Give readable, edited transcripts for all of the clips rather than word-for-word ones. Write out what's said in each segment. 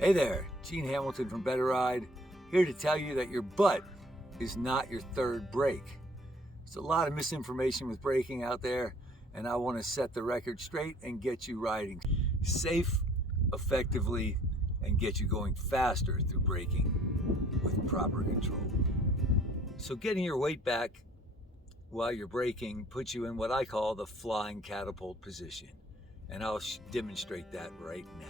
Hey there, Gene Hamilton from BetterRide, here to tell you that your butt is not your third brake. There's a lot of misinformation with braking out there, and I want to set the record straight and get you riding safe, effectively, and get you going faster through braking with proper control. So getting your weight back while you're braking puts you in what I call the flying catapult position, and I'll demonstrate that right now.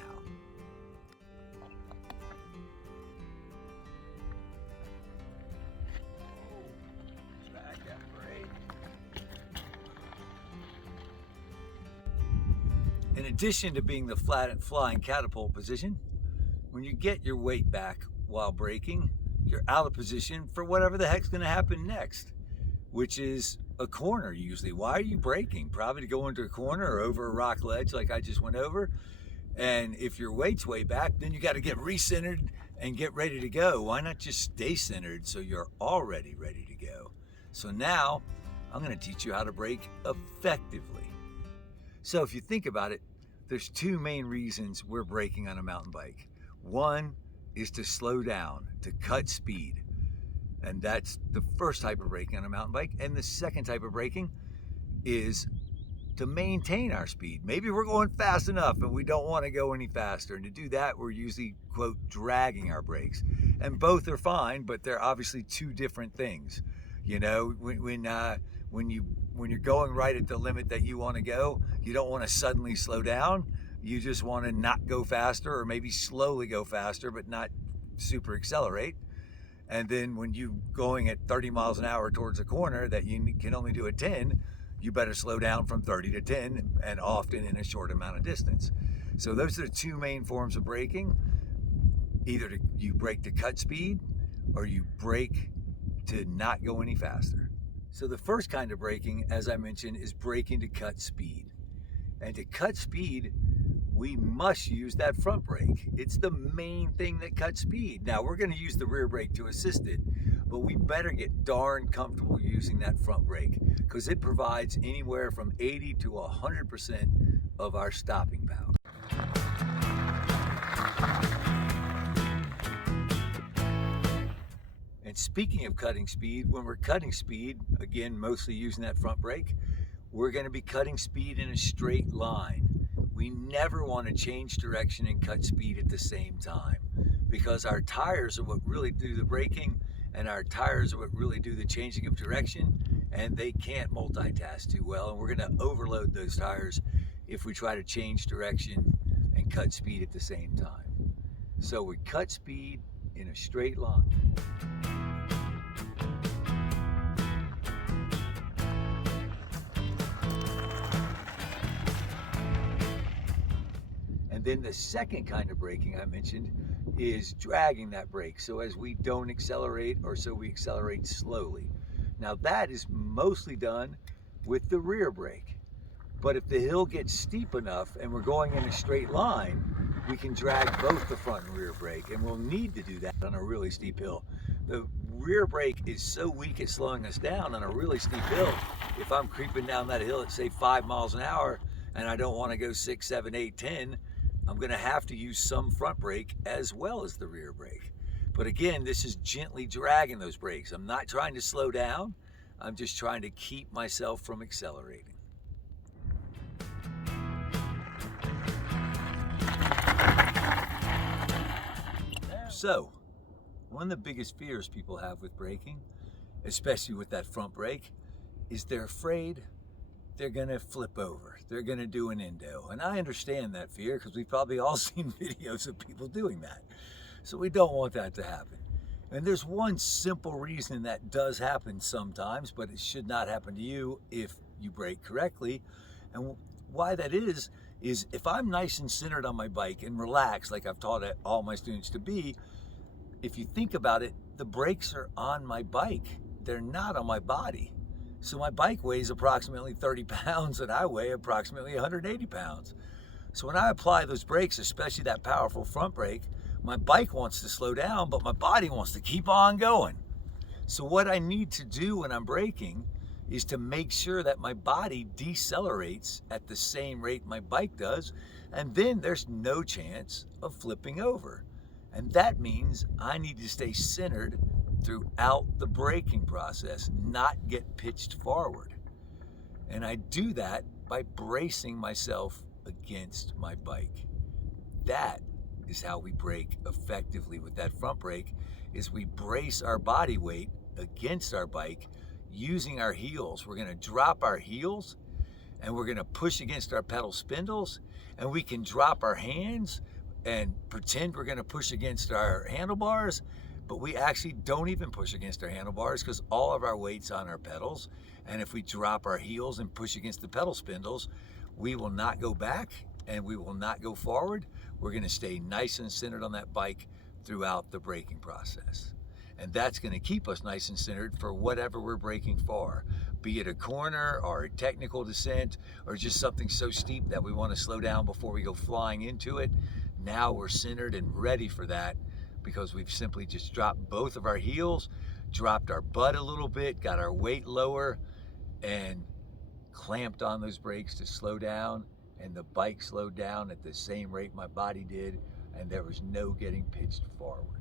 In addition to being the flat and flying catapult position, when you get your weight back while braking, you're out of position for whatever the heck's going to happen next, which is a corner usually. Why are you braking? Probably to go into a corner or over a rock ledge like I just went over. And if your weight's way back, then you got to get recentered and get ready to go. Why not just stay centered so you're already ready to go? So now I'm going to teach you how to brake effectively. So if you think about it, there's two main reasons we're braking on a mountain bike. One is to slow down, to cut speed. And that's the first type of braking on a mountain bike. And the second type of braking is to maintain our speed. Maybe we're going fast enough and we don't want to go any faster. And to do that, we're usually, quote, dragging our brakes. And both are fine, but they're obviously two different things. You know, when you're going right at the limit that you want to go, you don't want to suddenly slow down. You just want to not go faster, or maybe slowly go faster, but not super accelerate. And then when you're going at 30 miles an hour towards a corner that you can only do at 10, you better slow down from 30 to 10, and often in a short amount of distance. So those are the two main forms of braking. Either you brake to cut speed, or you brake to not go any faster. So the first kind of braking, as I mentioned, is braking to cut speed. And to cut speed, we must use that front brake. It's the main thing that cuts speed. Now, we're going to use the rear brake to assist it, but we better get darn comfortable using that front brake, because it provides anywhere from 80 to 100% of our stopping power. And speaking of cutting speed, when we're cutting speed, again, mostly using that front brake, we're going to be cutting speed in a straight line. We never want to change direction and cut speed at the same time, because our tires are what really do the braking, and our tires are what really do the changing of direction, and they can't multitask too well, and we're going to overload those tires if we try to change direction and cut speed at the same time. So we cut speed in a straight line. And then the second kind of braking I mentioned is dragging that brake, so as we don't accelerate, or so we accelerate slowly. Now that is mostly done with the rear brake. But if the hill gets steep enough and we're going in a straight line, we can drag both the front and rear brake, and we'll need to do that on a really steep hill. The rear brake is so weak at slowing us down on a really steep hill. If I'm creeping down that hill at say 5 miles an hour and I don't want to go 6, 7, 8, 10, I'm going to have to use some front brake as well as the rear brake. But again, this is gently dragging those brakes. I'm not trying to slow down. I'm just trying to keep myself from accelerating. So, one of the biggest fears people have with braking, especially with that front brake, is they're afraid they're gonna flip over. They're gonna do an endo. And I understand that fear, because we've probably all seen videos of people doing that. So we don't want that to happen. And there's one simple reason that does happen sometimes, but it should not happen to you if you brake correctly. And why that is if I'm nice and centered on my bike and relaxed, like I've taught all my students to be, if you think about it, the brakes are on my bike. They're not on my body. So my bike weighs approximately 30 pounds and I weigh approximately 180 pounds. So when I apply those brakes, especially that powerful front brake, my bike wants to slow down, but my body wants to keep on going. So what I need to do when I'm braking is to make sure that my body decelerates at the same rate my bike does, and then there's no chance of flipping over. And that means I need to stay centered throughout the braking process, not get pitched forward. And I do that by bracing myself against my bike. That is how we brake effectively with that front brake, is we brace our body weight against our bike using our heels. We're going to drop our heels and we're going to push against our pedal spindles, and we can drop our hands and pretend we're going to push against our handlebars, but we actually don't even push against our handlebars because all of our weight's on our pedals. And if we drop our heels and push against the pedal spindles, we will not go back and we will not go forward. We're going to stay nice and centered on that bike throughout the braking process. And that's going to keep us nice and centered for whatever we're braking for, be it a corner or a technical descent or just something so steep that we want to slow down before we go flying into it. Now we're centered and ready for that because we've simply just dropped both of our heels, dropped our butt a little bit, got our weight lower, and clamped on those brakes to slow down, and the bike slowed down at the same rate my body did, and there was no getting pitched forward.